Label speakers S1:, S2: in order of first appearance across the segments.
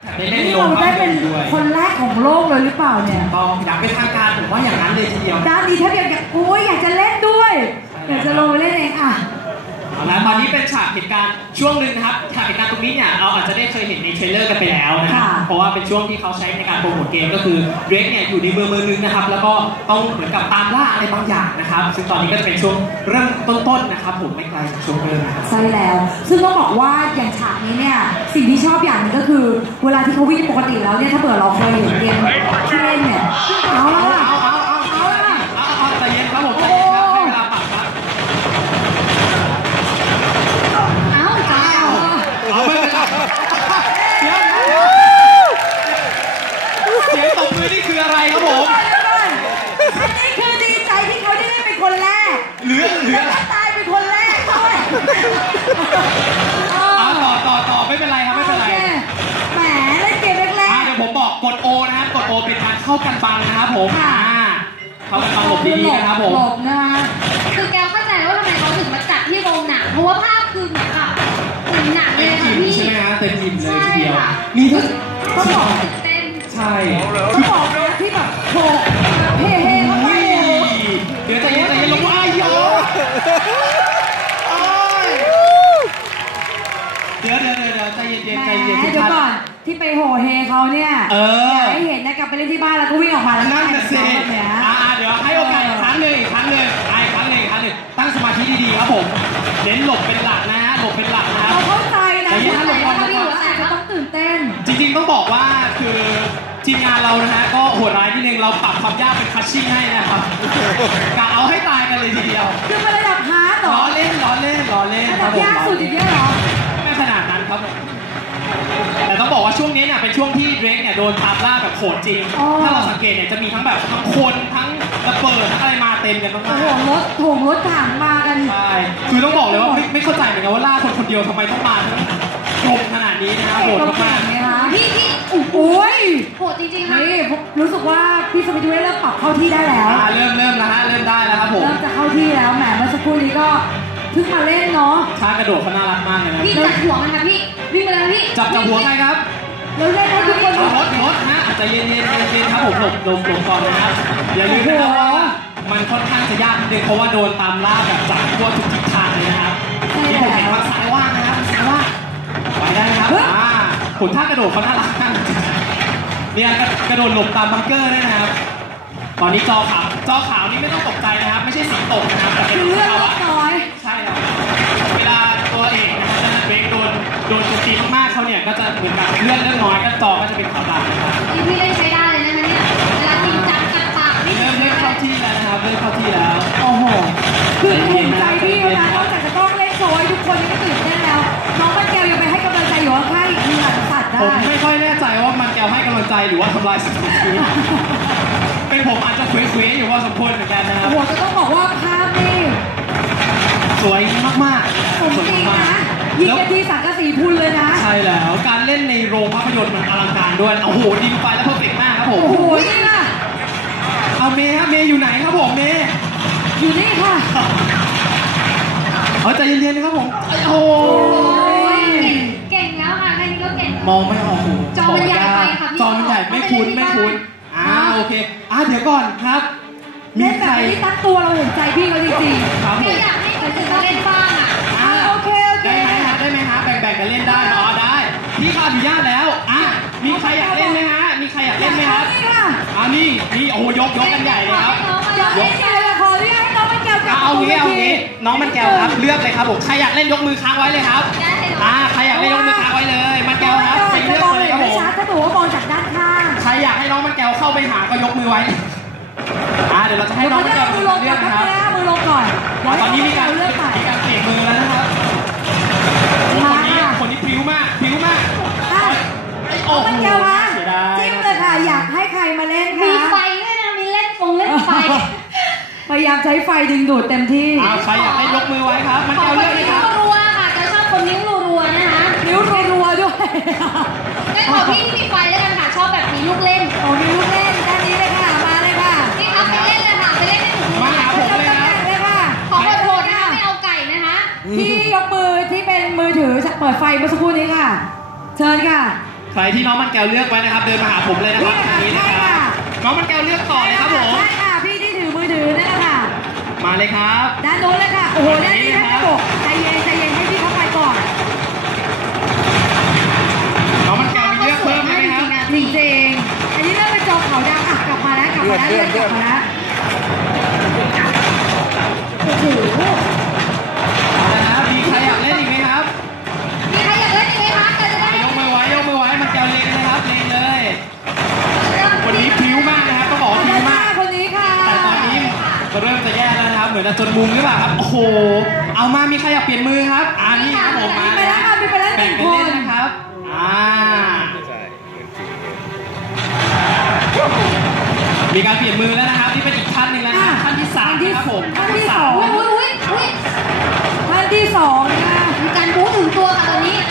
S1: นี่เราได้เป็นคนแรกของโลกเลยหรือเปล่าเนี่ย
S2: ต้องอยากเป็นทางการผมว่าอย่างนั้นเลยทีเดียว
S1: ด้านนี้ถ้าอยากโอ้ยอยากจะเล่นด้วยอยากจะลงเล่นเองอ่ะ
S2: แล้วตอนนี้เป็นฉากเหตุการณ์ช่วงหนึ่งนะครับฉากเหตุการณ์ตรงนี้เนี่ยเราอาจจะได้เคยเห็นในเทรลเลอร์กันไปแล้วนะครับเพราะว่าเป็นช่วงที่เขาใช้ในการโปรโมทเกมก็คือเดรกเนี่ยอยู่ในเมืองนึงนะครับแล้วก็ต้องเหมือนกับตามล่าอะไรบางอย่างนะครับซึ่งตอนนี้ก็จะเป็นช่วงเริ่มต้นๆนะครับผมไม่ไกลจากช่วงเริ่มนะครับ
S1: ใช่แล้วซึ่งต้องบอกว่าอย่างฉากนี้เนี่ยสิ่งที่ชอบอย่างนึงก็คือเวลาที่เขาวิ่งปกติแล้วเนี่ยถ้าเผื่อเราเคยเห็นเกมที่เล่นเนี่ยเอา
S2: ใจเย็นครับผมใจเย็นครับให้เวลาปรับครับไม่เป็นไรเสียงตบมือนี่คืออะไรครับผม
S1: อันนี้คือดีใจที่เขาได้เป็นคนแรก
S2: หรือ
S1: ตายเป็นคนแรกด้วย
S2: ต่อไม่เป็นไรครับไม่เป็นไร
S1: แหมเล่นเกมแรก
S2: เดี๋ยวผมบอกกด O นะครับกด O เป็นการเข้ากันบังนะครับผมเข้ากันบังหลบดีๆนะครับผม
S1: หลบนะ
S3: คือแกเข้าใจว่าทำไมเขาถึงมาจัดที่โรงหนังเพราะว่าภาพคือเหมือนกับหนังเลยค่ะพี่
S2: ใช่ไหมฮะเต็มอิ่มเลยทีเดียวนี่
S1: ต้องบอก
S3: เต้น
S2: ใช่
S1: ต้องบอกนะที่แบบโผล่เฮ่เข้าไป
S2: เดี๋ยวใจเย็นลงมาเดี๋ยวใจเย็น
S1: เดี๋ยวก่อนที่ไปโห่เฮเขาเนี่ยอยากให้เห็นนะกลับไปเล่นที่บ้านแล้วก็วิ่งออกมาแล้ว
S2: นั่นนะสิเดี๋ยวให้โอกาสอีกครั้งหนึ่งตั้งสมาธิดีๆครับผมเน้นหลบเป็นหลักนะฮะหลบเป็นหลักนะ
S1: เราเข้าใจนะที่หลบคนที่อาจจะต้องตื่นเต้น
S2: จริงๆต้องบอกว่าคือทีมงานเรานะฮะก็โหดร้ายนิดนึงเราปรับความยากเป็นคัชชิ่งให้นะครับกะเอาให้ตายกันเลยทีเดียว
S1: คือมันระดับฮาร์ดเหรอ
S2: ล้อเล่น
S1: ระดับยากสุดอย่างนี้เหรอ
S2: ไม่ขนาดนั้นครับแต่ต้องบอกว่าช่วงนี้เนี่ยเป็นช่วงที่เดรกเนี่ยโดนตามล่าแบบโหดจริงถ้าเราสังเกตเนี่ยจะมีทั้งแบบทั้งคนทั้งระเบิดทั้งอะไรมาเต็มกันมาก
S1: ๆรถถังมากัน
S2: ใช่คือต้องบอกเลยว่าไม่เข้าใจเหมือนกันว่าล่าคนเดียวทำไมต้องมาทั้งกลมขนาดนี้นะครับโหดมาก
S3: ๆพี่
S1: โอ้ย
S3: โหดจริงๆค่ะ
S1: นี่รู้สึกว่าพี่สมิธเวเริ่มปรับเข้าที่ได้แล้ว
S2: เริ่มนะฮะเริ่มได้แล้วครับผม
S1: เริ่มจะเข้าที่แล้วแหมเมื่อสักครู่นี้ก็เพิ่งมาเล่นเนาะ
S2: ช้ากระโดดเขาน่ารักมากเลยนะ
S3: พี่จับหัวมันค่ะพี่วิ่งไปเลยพี่
S2: จับหัวใครครับ
S1: เราเล่นให้ทุกคน
S2: รถนะอาจจะเย็นครับผมหลบก่อนนะครับอย่าลืมนะครับว่ามันค่อนข้างจะยากนิดนึงเพราะว่าโดนตามล่าแบบจากทั่วทุกทิศทางเลยนะครับนี่ผมเห็นว่าสายว่างนะครับสายว่างไปได้ครับผลท่ากระโดดเขาน่ารักมากเนี่ยกระโดดหลบตามบังเกอร์ด้วยนะครับตอนนี้จอขาวนี่ไม่ต้องตกใจนะครับไม่ใช่สีตกนะครับแต่เป็น
S1: เลือดน้อย
S2: ใช่ครับเวลาตัวเอกนะครับเบรกโดนโจมตีมากๆเขาเนี่ยก็จะเหมือนกับเลือดน้อยก็จอก็จะเป็นขาวดำนะครับ
S3: พี่เล่นใช้ได้เลยนะคะเนี่ยเวลาจริงจังกัดปากนี่
S2: เริ่มเข้าที่แล้วนะครับเริ่มเข้าที่แล้ว
S1: โอ้โหคือภูมิใจพี่นะนอกจากจะต้องเล่นโชว์ทุกคนก็ตื่นเต้นแล้วน้องมันแก้วยังไปให้กำลังใจอยู่ข้างอีกทีหลังสัตว์ได้
S2: ผมไม่ค่อยแน่ใจว่ามันแก้วให้กำลังใจหรือว่าทำลายสถิติเป็นผมอาจจะเคว้งอยู่ว่าสมควรเหมือนกันนะครับ
S1: โอ้โหจะต้องบอกว่าภาพนี่
S2: สวยมาก
S1: ๆสมจริงนะยิงกันที่สังกะสีพูนเลยนะ
S2: ใช่แล้วการเล่นในโรงภาพยนตร์มันอลังการด้วยโอ้โหดินไฟแล้วเพอร์เฟกต์มากครับผม
S1: โอ้โหนี่ล่ะ
S2: เอาเมย์ครับเมย์อยู่ไหนครับผมเมย์
S1: อยู่นี่ค่ะ
S2: ใจเย็นๆนะครับผมโอ้
S3: เก่งแล้วค่ะแค่นี้ก็เก่ง
S2: มองไม่ออก
S3: จอมันใหญ่ไปค่ะ
S2: จอมันใหญ่ไม่คุ้นโอเคเดี๋ยวก่อนครับ
S1: มีใครที่ตั้งตัวเราเห็นใจพี่เขาจริง
S2: ๆครับผม
S3: อยากให้คนอื่นเล่นบ้าง
S1: โอเค
S2: ได้ไหมฮะแบ่งกันเล่นได้ได้พี่เขาอนุญาตแล้วมีใครอยากเล่นไหมฮะมีใครอยากเล่นไหมครับนี่โอ้โหยกกันใหญ่เลยครับ
S1: ยกใหญ่เลยขออนุญาตให้น้องมันแก้วจับ
S2: เอางี้น้องมันแก้วครับเลือกเลยครับผมใครอยากเล่นยกมือค้างไว้เลยครับใครอยากเล่นยกมือค้างไว้เลยมันแก้วครับไปเลือกเลยครับผม
S1: ถ้าตัวว่ามองจากด้านข้าง
S2: ใครอยากให้น้องมันแก้วเข้าไปหาก็ยกมือไว้เดี๋ยวเราจะให้น้องมันแก้ว
S1: มือลงก่อนมือลงก่อน
S2: ตอนนี้มีการเลือกเปลี่ยนมือแล้วนะครับคนนี้พริ้วมาก
S1: โอ้มันแก้วคะจิ้มเลยค่ะอยากให้ใครมาเล่นคะ
S3: มีไฟด้วยนะมีเล่นไฟ
S1: พยายามใช้ไฟดึงดูดเต็มที่
S2: ใครอยากให้ยกมือไว้ครับมันแก้วเลือกเลยครับ
S3: รัวค่ะจะชอบคนนิ้วรัวนะคะ
S1: นิ้วรัวด้วย
S3: งั้นขอพี่ที่มีไฟแล้วกันค่ะชอบแบบมีลูกเล่น
S1: มีลูกเล่นด้านนี้เลยค่ะมาเลยค่ะ
S3: พี่ครับไปเล่นเลยค่ะไปเล่นให้หนู
S2: มาหาผมเลย
S1: ค่ะ
S3: ขอโทษนะคะไม่เอาไก่นะคะ
S1: ที่ยกมือที่เป็นมือถือเปิดไฟเมื่อสักครู่นี้ค่ะเชิญค่ะ
S2: ใครที่น้องมันแก้วเลือกไว้นะครับ เดินมาหาผมเลยนะครับทางนี้นะครับน้องมันแก้วเลือกต่อเลยครับผม
S1: ใช่ค่ะพี่ที่ถือมือถือนั่นแหละค่ะ
S2: มาเลยครับ
S1: ด้านโน้นเลยค่ะโอ้โหด้านนี้ท่านกระบอกใจเย็นให้พี่เข้าไปก่อน
S2: น้องมันแก้วมีเลือกเพิ่มไหมครับ
S1: จริงๆอันนี้เริ่มเป็นจอขาวดำอ่ะกลับมาแล้วเลื่อนกลับมาแล้วโอ้โห
S2: นะครับมีใครอยากเล่นอีกไหมครับ
S3: มีใครอยากเล่นอีกไหมคะจะได้
S2: ยกมือไว้มันแก้วเลงนะครับเลงเลย วันนี้พริ้วมากนะครับต้องบอกว่าพริ้วมาก
S1: คนนี้ค่ะ
S2: แต่ตอนนี้มันเริ่มจะแย่แล้วนะครับเหมือนจะจนมุมหรือเปล่าครับโอ้โหเอามามีใครอยากเปลี่ยนมือครับนี่ครับผมมา
S1: ไปแล้วค่ะไปแล้วห
S2: แบ่
S1: นึ่
S2: ง
S1: ง
S2: กัน
S1: ค
S2: เล่น
S1: น
S2: นะครับมีการเปลี่ยนมือแล้วนะครับนี่เป็นอีกขั้นหนึ่งแล้วนะขั้นที่3นะครับผม
S1: ท่านที่สอง
S3: อุ้ย
S1: ท่านที่สองนะ
S3: มีการบู๊ถึงตัวค่ะตอนนี้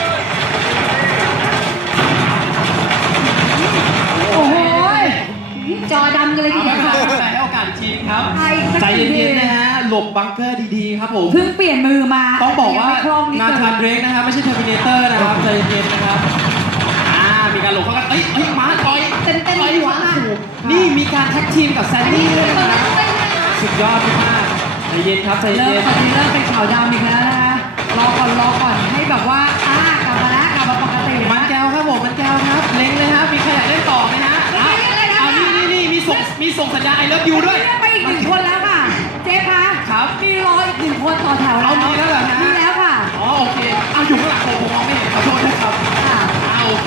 S1: โอ้โห
S3: จอดำกันเลยที
S2: เอา
S3: เดียว
S2: ไม่
S3: ค่ะ
S2: เป็นไรให้โอกาสทีมครับใจเย็นๆนะฮะหลบบังเกอร์ดีๆครับผม
S1: เพิ่งเปลี่ยนมือมา
S2: ต้องบอกว่า
S1: คล่องนิด
S2: นา
S1: นึ
S2: ธาน
S1: ง
S2: เดรกนะครับไม่ใช่เทอร์มินเตอร์นะครับใจเย็นๆนะครับมีการหลบเข้ากันมาต่อย
S3: เต็มหัวค่ะ
S2: นี่มีการแท็กทีมกับแซนดี้ด้วยนะครับสุดยอดมากใจเย็นครับใจ
S1: เริ่
S2: เย็
S1: ม
S2: น
S1: ตอนนี้เริ่มเป็นขาวดำอีกแล้วนะคะรอก่อนให้แบบว่ากลับมาแล้วกลับมาปกติ
S2: มันแก้วครับผมมันแก้วครับเล็งเลยครับมีใครอยากเล่นต่อไหมฮะนี่มีส่งสัญญาณไอเลิฟยูด้วย
S1: เลือกไปอีกหนึ่งคนแล้วค่ะเจ๊คะ
S2: ครับ
S1: มีรออีกหนึ่งคนต่อแถวแล้ว
S2: เอามีแล้วเหรอฮะ
S1: มีแล้วค่ะ
S2: อ๋อโอเคเอาอยู่ข้างหลังผมมองไม่เห็นขอโทษนะครับ
S1: ค่ะ
S2: โอเค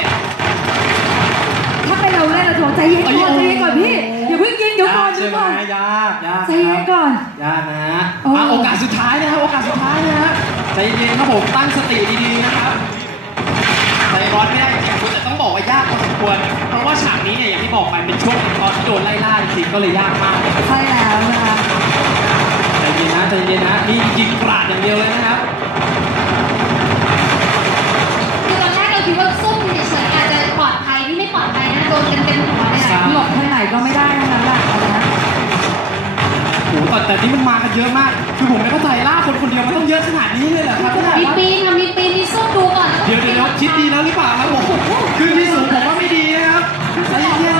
S1: ถ้าเป็นเราเล่นเราจะบอกใจเย็นก่อนใจเย็นก่อนพี่อย่าเพิ่งยิงเดี๋ยวก่อน
S2: ใช่ไหมยาก
S1: ใจเย็นก่อน
S2: ยากนะฮะ
S1: โอ้
S2: โอกาสสุดท้ายนะครับโอกาสสุดท้ายนะฮะใจเย็นครับผมตั้งสติดีๆนะครับใจร้อนไม่ได้จริงๆแต่ต้องบอกว่ายากพอสมควรเพราะว่าฉากนี้เนี่ยอย่างที่บอกไปเป็นช่วงตอนที่โดนไล่ล่าจริงๆก็เลยยากมาก
S1: ใช่แล้วนะคะ
S2: ใจเย็นนะนี่ยิงกราดอย่างเดียวเลยนะครับ
S3: คือตอนแรกเราคิดว่าซุ่มเฉยๆอาจจะปลอดภัยที่ไม่ปลอดภัยนะโดนกันเต็มหัวเลย
S2: ครั
S3: ค่ะ
S2: บ
S1: หลบทางไหนก็ไม่ได้ทั้งนั้นแหละนะ
S2: โอ้โหแต่นี่มันมากันเยอะมากคือผมไม่เข้าใจล่าคนเดียวมันต้องเยอะขนาดนี้เลยเหรอครับเนี่ย
S3: มีปีนค่ะมีปีนมีซุ่มดูก่อน
S2: เดี๋ยวคิดดีแล้วหรือเปล่าครับผมคือที่สูงผมว่าไม่ดีนะครับใจเย็น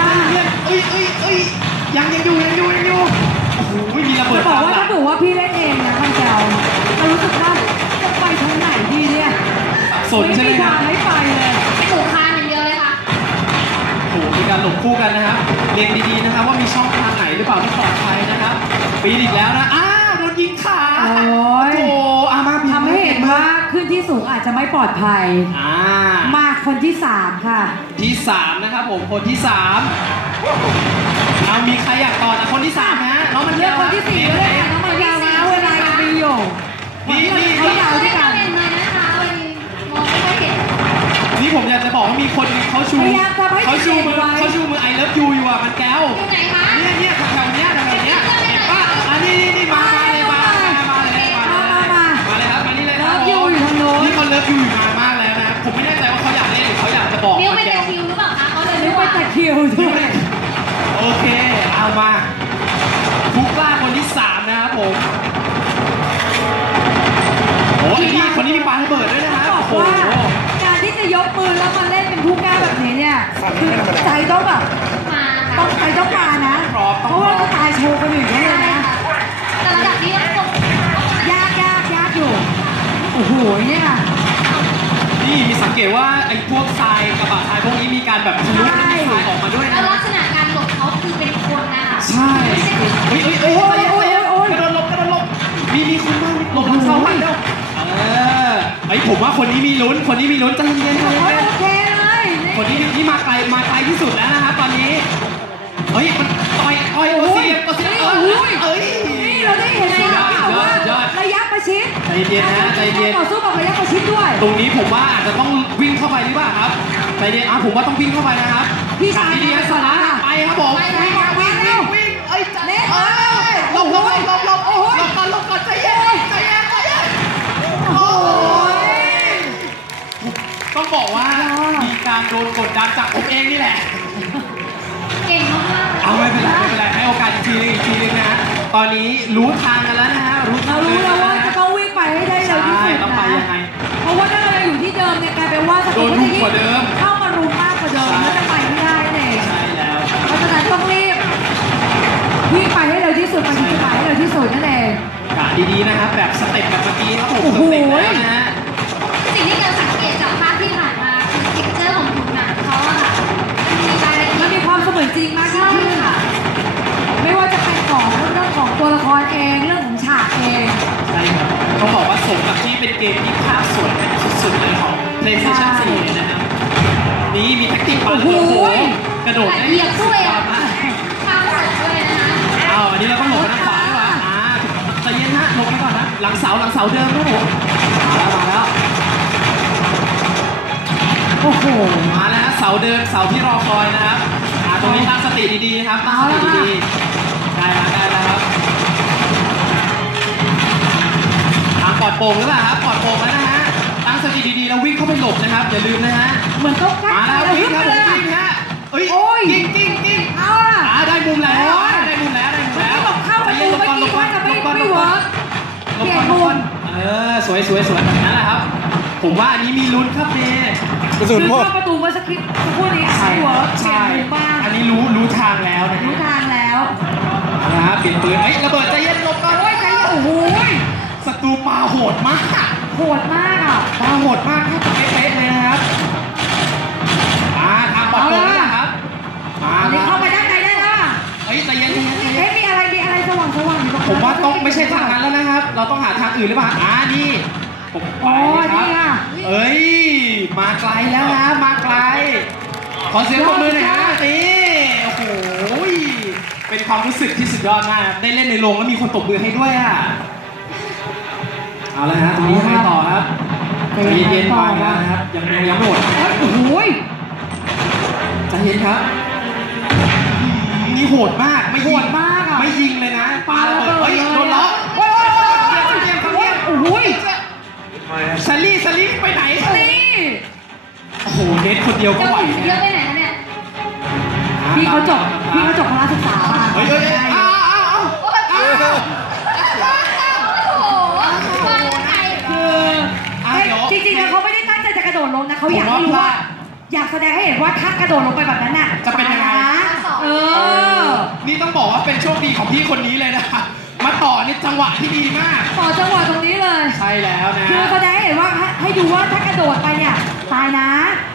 S2: ยังอยู่โอ้โหมีระเบิ
S1: จะ
S2: ด
S1: บอกว่าถ้าถือว่าพี่เล่นเองนะพันแก้วเรารู้สึกว่าจะไปทางไหนดีเนี่ย
S2: สนใช่ไหมครับ
S1: ไม่ไปเลย
S3: หนูคานอย่างเดียวเลยค่ะ
S2: โอ้โหมีการหลบคู่กันนะครับเล็งดีๆนะครับว่ามีช่องทางไหนหรือเปล่าที่ปลอดภัยนะครับปีนอีกแล้วนะโดนยิงขา
S1: โอ้ย
S2: โอ้มา
S1: ทำให้เห็นว่าขึ้นที่สูงอาจจะไม่ปลอดภัย มาคนที่3ค่ะ
S2: ที่3นะครับผมคนที่3เอามีใครอยากต่อนะคนที่3นะน้องมัน
S1: เลือกคนที่4ก็ได้ค่ะน้องมันยาวนะเวลายังมีอยู่
S2: นี่
S1: เขายาวด้วยกัน
S3: เห็นเลยนะคะวันนี้มองไม่ค่อยเห็น
S2: นี่ผมอยากจะบอกว่ามีคนนึงเขาชู
S1: พยายามทำให้
S2: เขาชูมือ
S1: เห็นไว้
S2: เขาชูมือไอเลิฟยูอยู่อ่ะมันแก้ว
S3: อยู่ไหนคะ
S2: เนี่ยแถวเนี้ยเห็นป่ะนี่มาเลยมาเลยครับมานี่เลยครับ
S1: เลิฟยูอยู่ทางโน้น
S2: นี่เขาเลิฟยูอยู่นานมากแล้วนะผมไม่แน่ใจว่าเขาอยากเล่นหรือเขาอยากจะบอก
S3: มิว
S2: มั
S3: เป็น
S2: น
S3: ตะ
S2: แก้ว
S3: คิวหรือเปล่าคะเขาเลย
S1: นึ
S3: นึ
S1: ก
S3: ก
S1: ว่า
S3: ว่า
S1: ตะคริวด้วย
S2: โอเคเอามาผู้กล้าคนที่3นะครับผมโอ้ยนี่คนนี้มีปาระเบิดด้วยนะฮะ
S1: บอก
S2: โอ้โห
S1: ว่าการที่จะยกมือแล้วมาเล่นเป็นผู้กล้าแบบนี้เนี่ยคือใจต้องแบบ
S3: มา
S1: ต้อ
S3: ค่ะ
S1: งใจต้องมานะ เพราะว่าก็ตายโชว์คนอื่นเขาเลยนะ
S3: แต่ระดับนี้ต้องส่ง
S1: ยากอยู่ โอ้โหเนี่ยค่ะ
S2: นี่มีสังเกตว่าไอ้พวกทรายกระบะทรายพวกนี้มีการแบบทะลุและมีทรายออกมาด้วย
S3: แล้
S2: นะ
S3: วลักษณะการหลบเขาคือเป็นคนนะคะ
S2: ใช่เฮ้ยกระโดดหลบมีคนบ้างหลบทางเสาบ้างเร็วไอ้ผมว่าคนนี้มีลุ้นใจเย็น
S1: โอเคเลย
S2: คนนี้ที่มาไกลที่สุดแล้วนะครับตอนนี้เฮ้ยมันต่อยกดเสียเอ้ย
S1: นี่เราได้เห็นเลยนะที่บอกว่าระยะประชิด
S2: ใจเย็นนะใจเย็น
S1: ต่อสู้กับระยะประชิดด้วย
S2: ตรงนี้ผมว่าอาจจะต้องวิ่งเข้าไปหรือเปล่าครับใจเย็นผมว่าต้องวิ่งเข้าไปนะครับ
S1: พี่ชาย
S2: ดีๆสาระไปครับผมวิ่งเอ้ยจัด
S1: เล่น
S2: หลบก่อนใจเย็นโอ้ยต้องบอกว่ามีการโดนกดดันจากผมเองนี่แหละ
S3: เก่งมากๆ
S2: เอาไม่เป็นไรให้โอกาสอีกทีนึงนะฮะตอนนี้รู้ทางกันแล้วนะฮะ
S1: เรารู้แล้วว่าจะต้องวิ่งไปให้ได้เร็วที่สุด
S2: ต้องไป
S1: นะ
S2: ยังไง
S1: เพราะว่าถ้าเรายังอยู่ที่เดิมเนี่ยกลายเป็นว่าศัตรู
S2: โดนรุมกว่าเดิม
S1: เข้ามารุม
S2: ต้องบอกว่าสมกับที่เป็นเกมที่ภาพสวยสุดๆเลยของ PlayStation 4 นะครับนี่มีแท็กติกปันโอ้โหกระโดดได้
S3: เหยียบด้วยอ่ะข้ามสดด้วยนะคะ
S2: อันนี้เราต้องหลบไปทางขวาดีกว่าใจเย็นฮะลงไปก่อนนะหลังเสาเดิมครับผมมาแล้ว
S1: โอ้โห
S2: มาแล้วฮะเสาเดิมเสาที่รอคอยนะครับตรงนี้ตั้งสติดีๆครับตั้งสติดีๆได้แล้วครับทางปลอดโปร่งหรือเปล่าครับปลอดโปร่งแล้วนะฮะตั้งสติดีๆแล้ววิ่งเข้าไปหลบนะครับอย่าลืมนะฮะ
S1: เหมือนต้องกัด
S2: มาแล้ววิ่งครับผมวิ่งฮะกิ้ง
S1: เอาล่ะ
S2: ได้มุมแล้ว
S1: บอกเข้าประตูเมื่อกี้ว่าจะไม่เวิร์กเปลี่ยนมุม
S2: สวยแบบนั้นแหละครับผมว่าอันนี้มีลุ้นครับเมย์
S1: คือเข้าประตูเมื่อสักครู่นี้ไม่เวิร์กเปลี่ยนมุมบ้าง
S2: อันนี้รู้ทางแล้วนะ
S1: รู้ทางแล้ว
S2: นะเปลี่ยนปืนระเบิดใจเย็นหลบก่อน
S1: ใจเย็นโอ้โห
S2: ศัตรูปาโหดมาก
S1: อ่ะ
S2: ปาโหดมากแทบจะเป๊ะเลยนะครับทางปลอดโปร่งแล้วครับ
S1: อันนี้เข้าไปด้านในได้แล้ว
S2: ใจเย็น
S1: มีอะไรสว่าง
S2: ผมว่าต้องไม่ใช่ทางนั้นแล้วนะครับเราต้องหาทางอื่นหรือเปล่านี่ผมไปครับมาไกลแล้วนะมาไกลขอเสียงปรบมือหน่อยฮะนี่โอ้โหเป็นความรู้สึกที่สุดยอดมากได้เล่นในโรงแล้วมีคนตบมือให้ด้วยเอาละฮะตรงนี้ให้ต่อครับใจเย็นๆไปนะครับยังไม่หมด
S1: โอ้โห
S2: ใจเย็นครับนี่โหดมากไม่ยิงไม่ยิงเลยนะ
S1: ปาระเบิด
S2: โดนล้อโอ้ยซาลี่ไปไหนโอ้โหเน็ตคนเดียวก็ไหว
S3: เยอะไปไหนนะเนี่ย
S1: พี่เขาจบพละศึกษามา
S3: โอ้โห
S1: จริงๆแล้วเขาไม่ได้ตั้งใจจะกระโดดลงนะเขาอยากให้รู้ว่าอยากแสดงให้เห็นว่าถ้ากระโดดลงไปแบบนั้นน่ะ
S2: จะเป็นยังไงนี่ต้องบอกว่าเป็นโชคดีของพี่คนนี้เลยนะมาต่อนี่จังหวะที่ดีมาก
S1: ต่อจังหวะตรงนี้เลย
S2: ใช่แล้วนะ
S1: คือแสดงให้เห็นว่าให้ดูว่าถ้ากระโดดไปเนี่ยตายนะ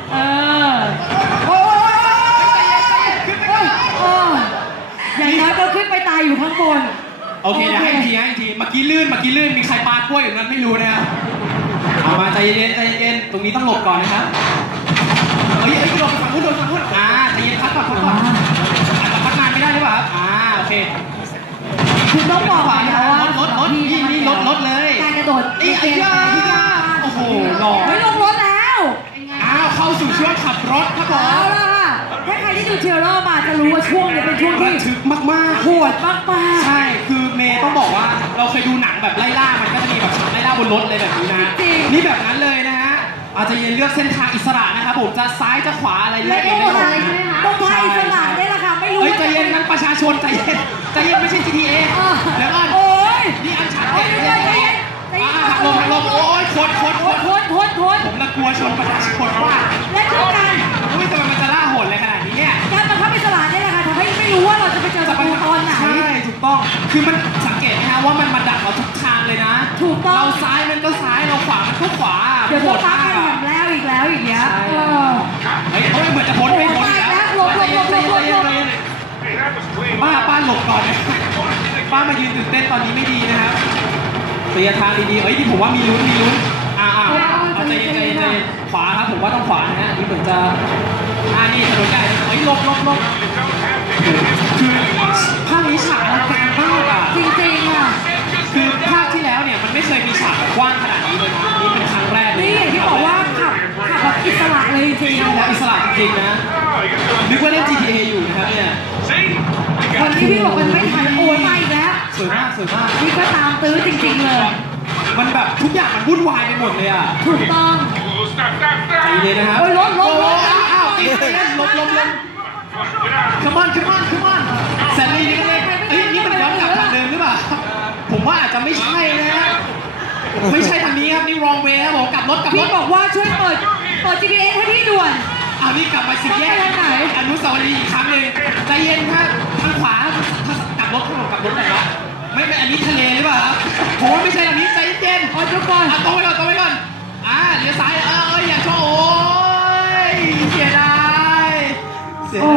S1: อย่างน้อยก็ขึ้นไปตายอยู่ข้างบน
S2: โอเคให้ทีเมื่อกี้ลื่นมีใครปากล้วยอย่างนั้นไม่รู้นะเอามาใจเย็นตรงนี้ต้องหลบก่อนนะครับโดนฝั่งนู้นใจเย็นพักก่อนพักนานไม่ได้หรือเปล่าครับโอเค
S1: คุณต้องบอกแล้วว่าร
S2: ถเลย
S1: การกระโดด
S2: โอ้โหหล่อ
S1: ไม่ลงรถแล้ว
S2: เข้าสู่ช่วงขับรถครับผม
S1: เอาล่ะถ้าใครที่ดูเทรลเลอร์มาจะรู้ว่าช่วงนี้เป็นช่วงที่
S2: ถึกมาก
S1: โหดมาก
S2: ใช่คือเมย์ต้องบอกว่าเราเคยดูหนังแบบไล่ล่ามันก็จะมีแบบฉากไล่ล่าบนรถเลยแบบนี้นะนี่แบบนั้นเลยนะฮะอาจจะเลือกเส้นทางอิสระนะครับผมจะซ้ายจะขวาอะไรเลือกเองได้เลย
S1: ต้องพาอิสระได้ละค่ะไม่รู้
S2: ใจเย็นนั้นประชาชนใจเย็นไม่ใช่ GTA เดี๋ยวก่อนนี่อันฉันลงโอ้ยคนผมละกลัวชนประชาชนว่า
S1: และทุกการ
S2: ทำไมมันจะล่าโหดเลยขนาดนี้เนี่ย
S1: การบังคับอิสระได้ละค่ะทำให้ไม่รู้ว่าเราจะไปเจอศัตรูตอนไหน
S2: ใช่ถูกต้องคือมันสังเกตนะว่ามันมาดักเราทุกทางเลยนะ
S1: ถูกต้อง
S2: เราซ้ายมันก็ซ้ายเราขวามันก็ขวา
S1: เดี๋ยวโหดมากแล้วอีกอย่างเงี้ย
S2: เหมือนจะพ้นไม่พ้น
S1: แล้วหลบ
S2: ป้าหลบก่อนป้ามายืนตื่นเต้นตอนนี้ไม่ดีนะครับเตียทางดีๆที่ผมว่ามีลุ้นเอาใจเย็นขวาครับผมว่าต้องขวานะฮะนี่เหมือนจะนี่ถนนใหญ่หลบคือภาคนี้ฉากอลังการมาก
S1: จริง
S2: คือภาคที่แล้วเนี่ยมันไม่เคยมีฉากกว้างขนาดนี้เลยนะนี่เป็นครั้งแรก
S1: นี่อย่างที่บอกว่าขับแบบอิสระเลยจริง
S2: แล้วอิสระจริงนะนึกว่าเล่น GTA อยู่นะครับเนี่ย
S1: คนที่พี่บอกมันไม่ทันโอนมาอีกแล้ว
S2: สวยมาก
S1: นี่ก็ตามตื้อจริงๆเลย
S2: มันแบบทุกอย่างมันวุ่นวายไปหมดเลย
S1: ถูกต้อง
S2: ใจเย็นนะครับ
S1: รถ
S2: ติดลบCome on แซนลี่นี่ก็เลยนี่มันย้อนกลับทางเดิมหรือเปล่าผมว่าอาจจะไม่ใช่นะฮะไม่ใช่ทางนี้ครับนี่ wrong way ครับผมกลับรถ
S1: พี่บอกว่าช่วยเปิด GPS ให้พี่ด่วน
S2: นี่กลับมาสิแยกอนุสาวรีย์อีกครั้งหนึ่งใจเย็นครับทางขวาถ้ากลับรถไหนวะไม่อันนี้ทะเลหรือเปล่าครับผมว่าไม่ใช่ทางนี้ใจเย็น
S1: ทุกคน
S2: ตรงไปก่อนเลี้ยวซ้ายอย่าโชว์โอ้ยเสียดาย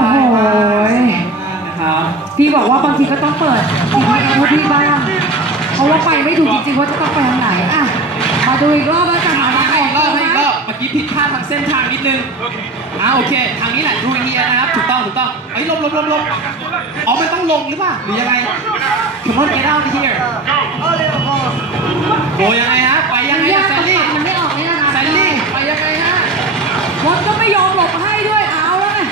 S1: นะครับพี่บอกว่าบางทีก็ต้องเปิด GPS ให้พี่บ้างเพราะว่าไปไม่ถูกจริงๆว่าจะต้องไปทางไหนอ่ะมาดูอีกรอบแล้วกันหาทางออก
S2: อีกรอบเมื่อกี้ผิดพลาดทางเส้นทางนิดนึงโอเคทางนี้แหละดูเฮียนะครับถูกต้องเฮ้ยลงอ๋อมันต้องลงหรือเปล่าหรือยังไง Come on get out of here โอ้ยังไงฮะไปยังไงแซลลี่
S3: มันไม่ออกนี่นะคะ
S2: แซลลี่ไปยังไงฮะ
S1: รถก็ไม่ยอมหลบให้ด้วยเอาแล้วไง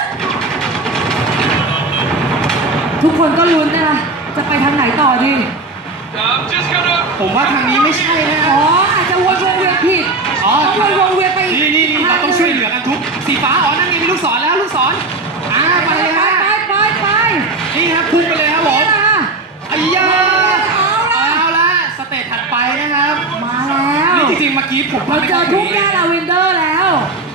S1: ทุกคนก็ลุ้นนะจะไปทางไหนต่อดี
S2: ผมว่าทางนี้ไม่ใช่นะ
S1: อ๋ออาจจะวนเวียนผิดวนวงเวียนไป
S2: นี่เราต้องช่วยเหลือกันทุกสีฟ้าอ๋อนั่นไงมีลูกศรแล้วลูกศรไปเลยฮะ
S1: ไป
S2: นี่ครับพุ่งไปเลยครับผมอ้ยา
S1: เอาละ
S2: สเตจถัดไปนะครับ
S1: มาแล้ว
S2: นี่จริงๆเมื่อกี้ผม
S1: เราเจอทุ่งหญ้าลาเวนเดอร์แล้ว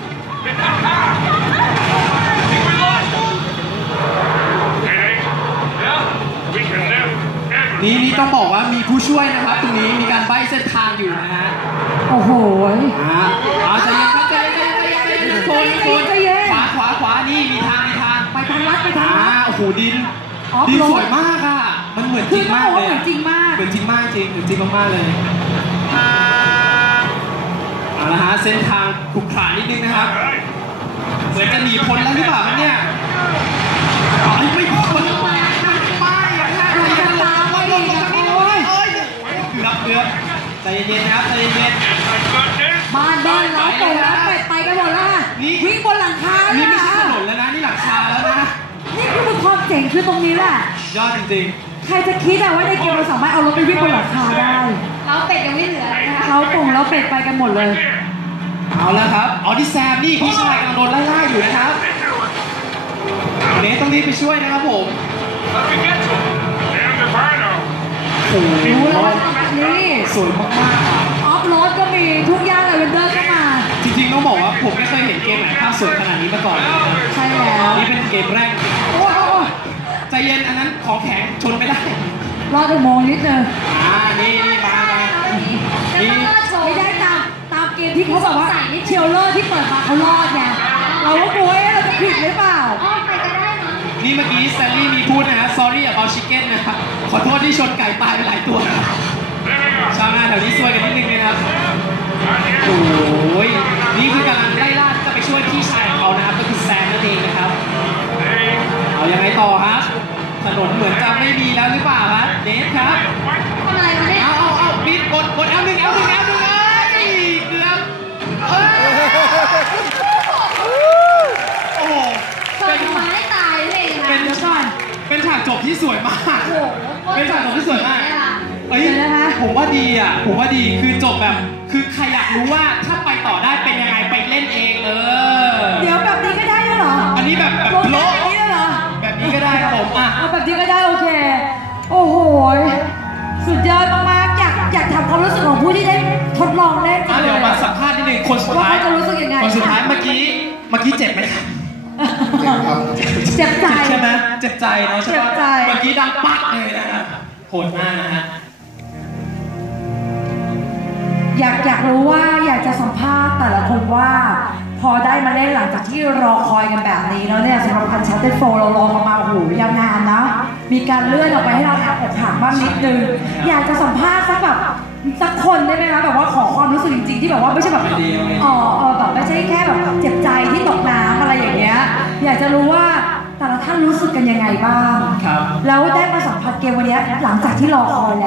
S2: นี่ต้องบอกว่ามีผู้ช่วยนะครับตรงนี้มีการใบ้เส้นทางอยู่นะฮะ
S1: โอ้โห
S2: ใจเย็นครับใจเย็นคนขวานี่มีทาง
S1: ไปทางลัดไปทางลัด
S2: โอ้โหดินสวยมากอ่ะมันเหมือนจริงมากเลย
S1: เหมือนจริงมาก
S2: เหมือนจริงมากเลยเอาละฮะเส้นทางขรุขระนิดนึงนะครับเหมือนจะหนีพ้นแล้วหรือเปล่าครับเนี่ยไม่พ้นเกือบใจเย็นนะครับใจเย็น
S1: บ้านเราเปิดร้านไปกันหมดแล้วค่ะวิ่งบนหลังคา
S2: นี่ไม่ใช่ถนนแล้วนะนี่หลังคาแล้วนะ
S1: นี่คือความเจ๋งคือตรงนี้แหละ
S2: ยอดจริง
S1: ใครจะคิดว่าในเกมเราสามารถเอารถไปวิ่งบนหลังคาได้
S3: เราเป็ดยังไม่เหลือเลยนะคะ
S1: เราปุ่งเราเป็ดไปกันหมดเลย
S2: เอาแล้วครับดิแซมนี่พี่ชายกำลังโดนไล่อยู่นะครับเนทต้องรีบไปช่วยนะครับผมโอ้โห
S1: รู้แล้วว่านี่
S2: สวยมากๆ
S1: ออฟโรดก็มีทุกอย่างลาเวนเดอร์ก็มา
S2: จริงๆต้องบอกว่าผมไม่เคยเห็นเกมไหนภาพสวยขนาดนี้มาก่อนเลยนะ
S1: ใช่แล้ว
S2: นี่เป็นเกมแรก
S1: โอ้โห
S2: ใจเย็นอันนั้นของแข็งชนไม่ได้
S1: รออุโมงค์นิดนึง
S2: นี่มา
S3: จะต้องรอดโชว์
S1: ไม่ได้ตามเกมที่เขาบอกว่าเชลเลอร์ที่เปิดมาเขารอดไงเราก็กลัวเราจะผิดหรือเปล่า
S3: อ้อมไปก็ได้เนาะ
S2: นี่เมื่อกี้แซลลี่มีพูดนะฮะ sorry about chicken นะครับ ขอโทษที่ชนไก่ตายไปหลายตัวนะครับชาวนาแถวนี้ซวยกันนิดนึงนะครับ โอ้ยนี่คือกำลังไล่ล่าจะไปช่วยพี่ชายของเขานะครับ ก็คือแซมนั่นเองนะครับ เอายังไงต่อครับถนนเหมือนจะไม่มีแล้วหรือเปล่าครับเนทครับ
S3: ทำอะไรมาเนี่ย
S2: เอาปิดกดL1 เกือบโอ้โห
S3: ชนมาให้ตายเลยนะ
S2: เป็นฉากจบที่สวยมาก
S3: โอ้โห
S2: เป็นฉากจบที่สวยมาก เอ้ย
S1: เดี๋ยวนะคะ
S2: ผมว่าดีคือจบแบบคือใครอยากรู้ว่าถ้าไปต่อได้เป็นยังไงไปเล่นเอง
S1: เดี๋ยวแบบนี้ก็ได้ด้วยเหรอ
S2: อันนี้แบบ
S1: โปรแกร
S2: โล
S1: มนี้ด้วยเหรอ
S2: แบบนี้ก็ได้ครับผม
S1: เอาแบบนี้ก็ได้โอเค โอ้โห สุดยอดมากๆอยากถามความรู้สึกของผู้ที่ได้ทดลองเล่นจริง
S2: เดี๋ยว
S1: เลย
S2: มาสัมภาษณ์นิดนึงคนสุดท้าย
S1: ว่าเขาจะรู้สึกยังไง
S2: คนสุดท้ายเมื่อกี้เจ็บไหมครับ
S1: เจ็บใจ
S2: ใช่ไหมเจ็บใจเนาะใช่ไหม
S1: เจ็บใจ
S2: เมื่อกี้ดังปักเลยนะฮะโหดมากนะฮะ
S1: อยากรู้ว่าอยากจะสัมภาษณ์แต่ละคนว่า พอได้มาเล่นหลังจากที่รอคอยกันแบบนี้แล้วเนี่ยสำหรับพันชาร์เต็ดโฟเรารอกันมาโอ้โหยาวนานนะมีการเลื่อนออกไปให้เราแอบอกหักบ้างนิดนึงอยากจะสัมภาษณ์สักคนได้ไหมคะแบบว่าขอความรู้สึกจริงๆที่แบบว่าไม่ใช่แบบแบบไม่ใช่แค่แบบเจ็บใจที่ตกน้ำอะไรอย่างเงี้ยอยากจะรู้ว่าแต่ละท่านรู้สึกกันยังไงบ้าง
S2: ครับ
S1: แล้วได้มาสัมผัสเกมวันนี้หลังจากที่รอคอยแล้ว